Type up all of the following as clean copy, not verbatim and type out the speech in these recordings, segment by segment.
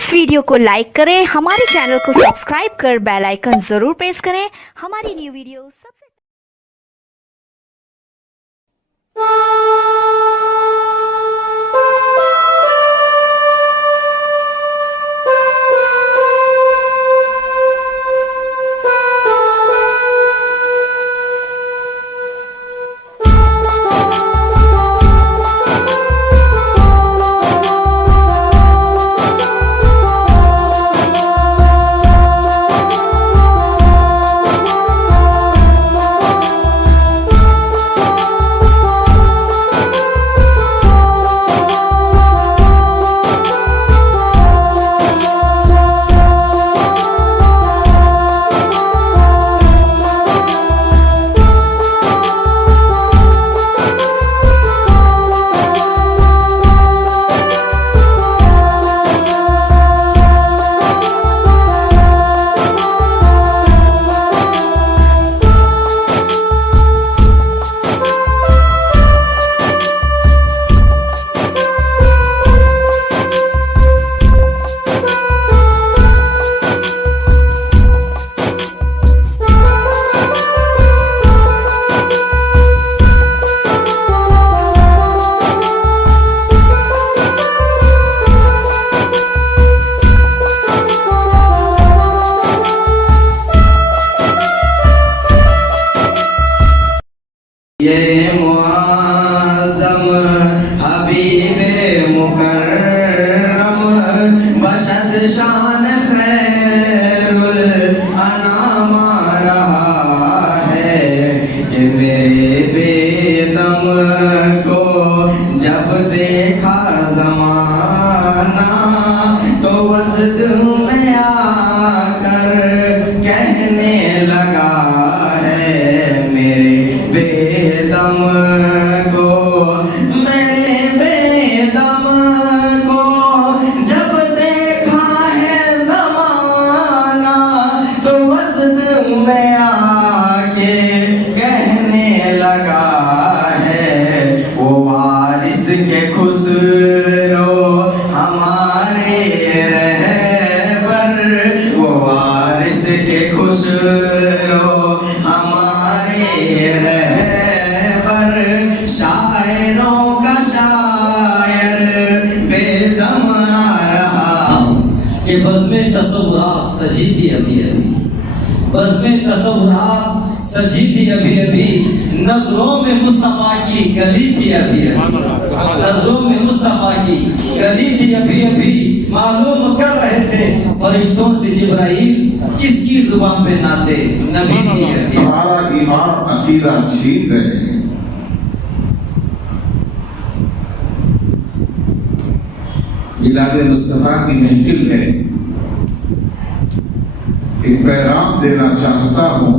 اس video کو like کریں، ہمارے چینل کو سبسکرائب کر بیل آئیکن ضرور پریس کریں ہماری نیو ویڈیو سب سے یہ معظم حبیب مکرم بشد شان خیر الانام رہا ہے کہ میرے بے دم کو جب دیکھا زمانہ تو وسط میں آ کر کہنے لگا ہے میرے بے دم کو، میرے بے دم کو جب دیکھا ہے زمانہ تو وسط میں آ کے کہنے لگا ہے وہ وارث کے خسرو ہمارے رہبر، وہ وارث کے خسرو ہمارے رہبر، شاعروں کا شاعر بے دم رہا کہ بزم تصورات سجی تھی ابھی بزم تصورات سجی تھی ابھی نظروں میں مصطفیٰ کی گلی تھی ابھی نظروں میں مصطفیٰ کی گلی تھی ابھی معلوم کر رہے تھے فرشتوں سے جبرائیل کس کی زبان پہ ناتے نبی تھی ابھی۔ ہمارا ایمان عقیدہ چھین رہے ہیں، میلاد مصطفیٰ کی محفل ہے، ایک پیغام دینا چاہتا ہوں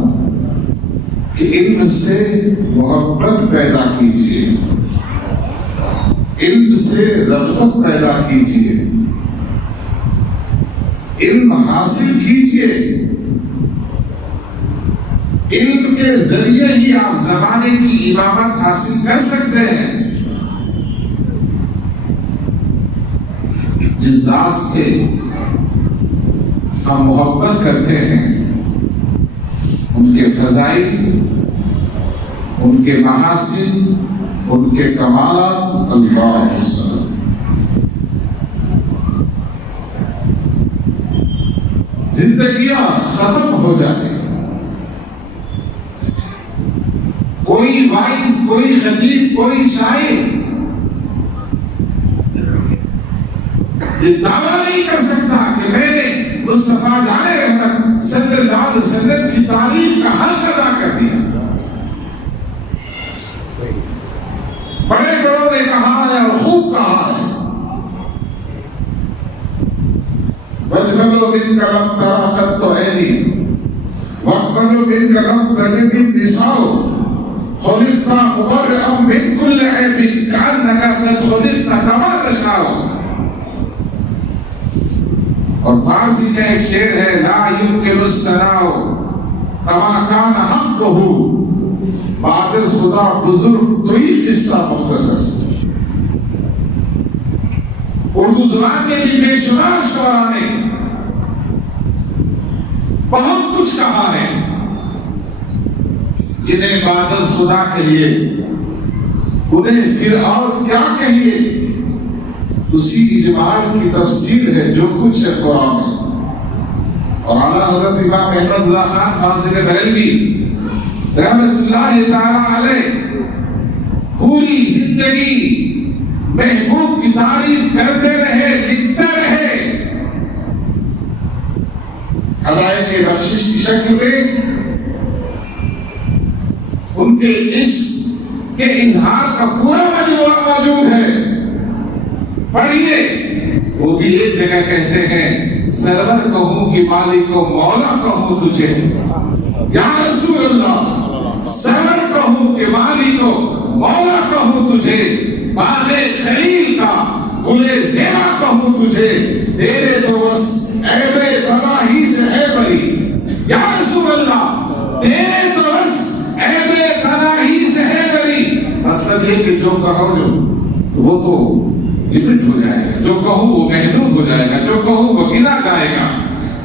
کہ علم سے محبت پیدا کیجیے، علم سے رغبت پیدا کیجیے، علم حاصل کیجیے، علم کے ذریعے ہی آپ زمانے کی امامت حاصل کر سکتے ہیں۔ جس ذات سے ہم محبت کرتے ہیں ان کے فضائل، ان کے محاسن، ان کے کمالات اللہ وسلم۔ زندگیاں ختم ہو جائیں، کوئی وائز، کوئی خطیب، کوئی شاعر یہ دعویٰ نہیں کر سکتا کہ میں نے مصطفیٰ جان رحمت صلی اللہ علیہ وسلم کی تعریف کا حق ادا کر دیا۔ بڑے بڑوں نے کہا ہے اور خوب کہا ہے، وَجْمَلُوا مِنْكَ لَمْ تَرَ قَطُّ عَيْنِي وَاقْبَلُوا مِنْكَ لَمْ تَلِدِ النِّسَاءُ خُلِقْتَ مُبَرِّئًا مِنْ كُلِّ عَيْبٍ كَأَنَّكَ قَدْ خُلِقْتَ كَمَا تَشَاءُ۔ اور فارسی کا ایک شعر ہے، لا يمكن الثناء كما كان حقه، بعد از خدا بزرگ تو ہی قصہ مختصر۔ اردو زبان میں بھی بے شمار شعراء نے بہت کچھ کہا ہے، جنہیں بعد از خدا کہیے، انہیں پھر اور کیا کہیے، اسی اجمال کی تفسیر ہے جو کچھ ہے قرآن میں۔ اور اعلیٰ حضرت امام احمد اللہ خان فاضل بریلوی رحمت اللہ تعالی علیہ پوری زندگی محبوب کی تعریف کرتے رہے، لکھتے رہے، ہدایت بخشش کی شکل میں ان کے عشق کے اظہار کا پورا مجموعہ موجود ہے۔ پڑھیے، وہ بھی ایک جگہ کہتے ہیں سرور کہوں کہ مالک و مولا کہوں تجھے، یا رسول اللہ سرور کہوں کہ مالک و مولا کہوں تجھے، باغ خلیل کا گل زیبا کہوں تجھے، تیرے تو بس عیب تناہی سے ہے بری، یا رسول اللہ تیرے تو بس عیب تناہی سے ہے بری۔ مطلب یہ کہ جو کہو جو وہ تو لمٹ ہو جائے گا، جو کہوں وہ محدود ہو جائے گا، جو کہوں وہ گنا جائے گا،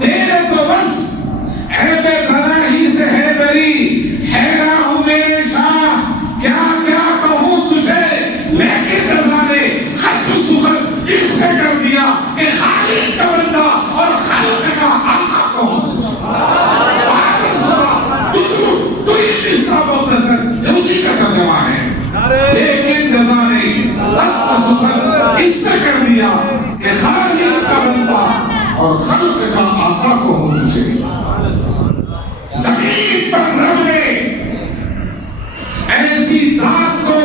تیرے تو بس عیب تناہی سے ہے بری، حیران ہوں میرے شاہ کیا کیا کہوں تجھے، لیکن رضا نے خط و سخن اس میں کر دیا کہ خالق کا بندہ اور خلق کا آقا کہوں۔ تو یہ قصہ مختصر یہ اسی کا ترجمہ ہے، لیکن رضا نے خط و سخن اس میں کر دیا کہ خالق کا بندہ اور خلق کا آقا کہوں تجھے۔ زمین پر رب نے ایسی ذات کو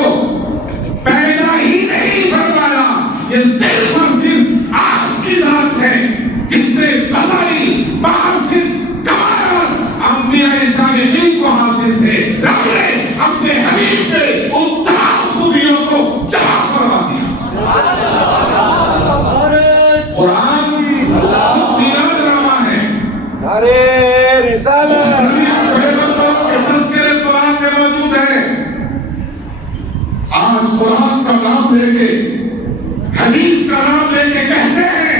پیدا ہی نہیں فرمایا، یہ صرف اور صرف آپ کی ذات ہے، جس سے فضائل محاسن کمالات انبیاء سابقین کو حاصل تھے۔ رب نے اپنے حبیب پہ ان تمام خوبیوں کو جمع کروا دیا۔ قرآن بنیاد نامہ ہے، ارے رسالت کے تذکرے قرآن میں موجود ہے۔ آج قرآن کا نام لے کے حدیث کا نام لے کے کہتے ہیں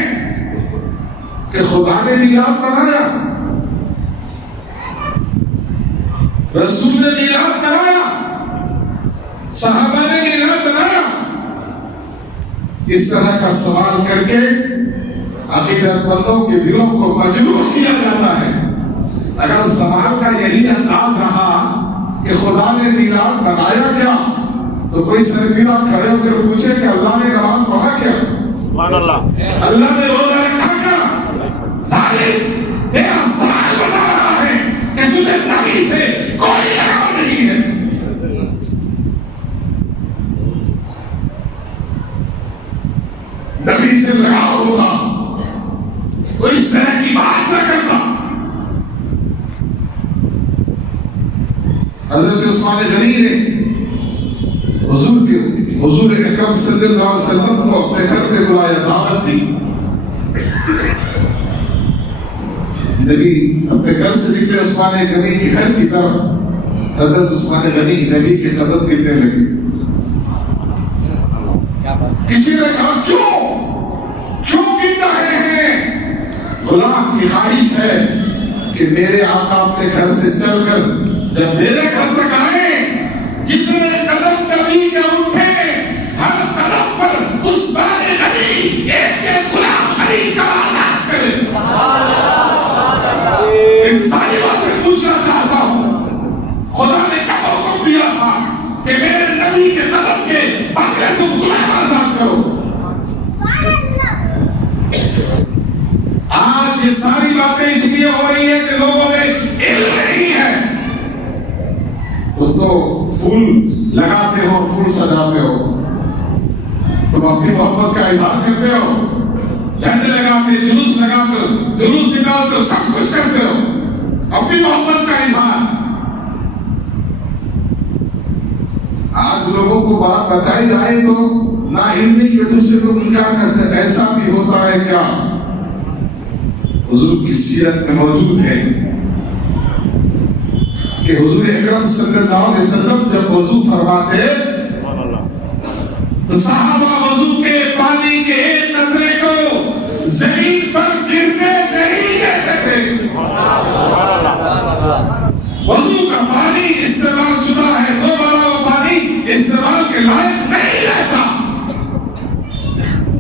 کہ خدا نے میلاد بنایا، رسول نے میلاد بنایا، صحابہ نے میلاد بنایا۔ اس طرح کا سوال کر کے عقیدت مندوں کے دلوں کو مجروح کیا جاتا ہے۔ اگر سوال کا یہی انداز رہا کہ خدا نے میلاد بنایا کیا، تو کوئی سرفیرہ کھڑے ہو کر پوچھے کہ اللہ نے نماز پڑھا کیا، سبحان اللہ، اللہ نے روزہ رکھا کیا؟ ظالم، تیرا سوال بتا رہا ہے کہ تجھے نبی سے کوئی لگاؤ نہیں ہے۔ نبی سے لگاؤ ہوتا تو اس طرح کی بات نہ کرتا۔ حضرت عثمان غنی نے حضور اکرم صلی اللہ علیہ وسلم کو اپنے گھر پہ بلایا، دعوت دی۔ نبی اپنے گھر سے نکلے عثمان غنی کے گھر کی طرف، حضرت عثمان غنی نبی کے قدم گرنے لگے۔ کسی نے کہا کیوں گر رہے ہیں؟ غلام کی خواہش ہے کہ میرے آقا اپنے گھر سے چل کر جب میرے گھر تک آئے، جتنے قدم نبی کے اٹھے ہر قدم پر عثمان غنی ایک غلام غنی کا آزاد کرے۔ انسانی بات سے پوچھنا چاہتا ہوں، خدا نے کب حکم دیا تھا کہ میرے نبی کے قدم کے بغیر تم غلام آزاد کرو؟ آج یہ ساری باتیں اس لیے ہو رہی ہے کہ لوگوں میں علم نہیں ہے۔ تم تو پھول لگاتے ہو، پھول سجاتے ہو، تم اپنی محبت کا اظہار کرتے ہو، جھنڈے لگاتے، جلوس لگاتے، جلوس نکالتے، سب کچھ کرتے ہو، اپنی محبت کا اظہار۔ آج لوگوں کو بات بتائی جائے تو نا علمی کی وجہ سے لوگ انکار کرتے ہیں۔ ایسا بھی ہوتا ہے کیا؟ حضور کی سیرت میں موجود ہے کہ حضور اکرم صلی اللہ علیہ وسلم جب وضو فرماتے تو صحابہ وضو کے پانی کے ایک قطرے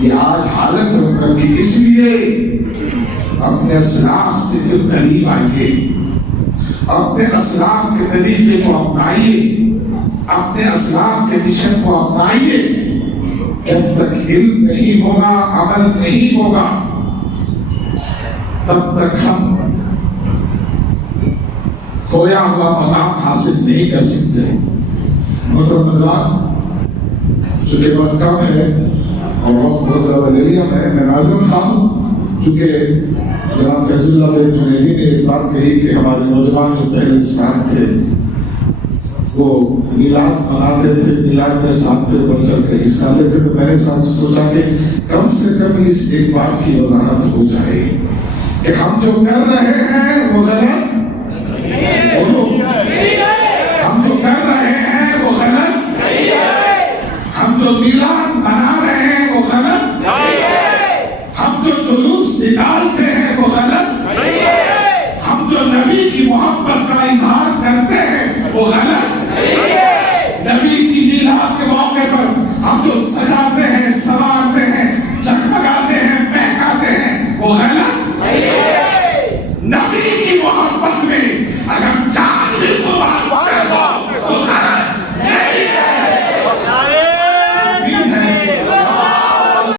یہ آج حالت امت کی، اس لیے اپنے اسلاف سے پھر قریب آئیے، اپنے اسلاف کے طریقے کو اپنائیے، اپنے اسلاف کے مشن کو اپنائیے۔ جب تک علم نہیں ہوگا، عمل نہیں ہوگا، تب تک ہم کھویا ہوا مقام حاصل نہیں کر سکتے۔ محترم حضرات، چونکہ وقت کم ہے اور وقت بہت زیادہ لے لیا، میں معذرت خواہ ہوں، چونکہ جناب فیض اللہ بھائی جنیدی نے ایک بات کہی کہ ہمارے نوجوان جو پہلے ساتھ تھے وہ میلاد مناتے تھے، میلاد میں ساتھ تھے، بڑھ چڑھ کے حصہ لیتے، تو میں نے سوچا کہ کم سے کم اس ایک بات کی وضاحت ہو جائے کہ ہم جو کر رہے ہیں وہ غلط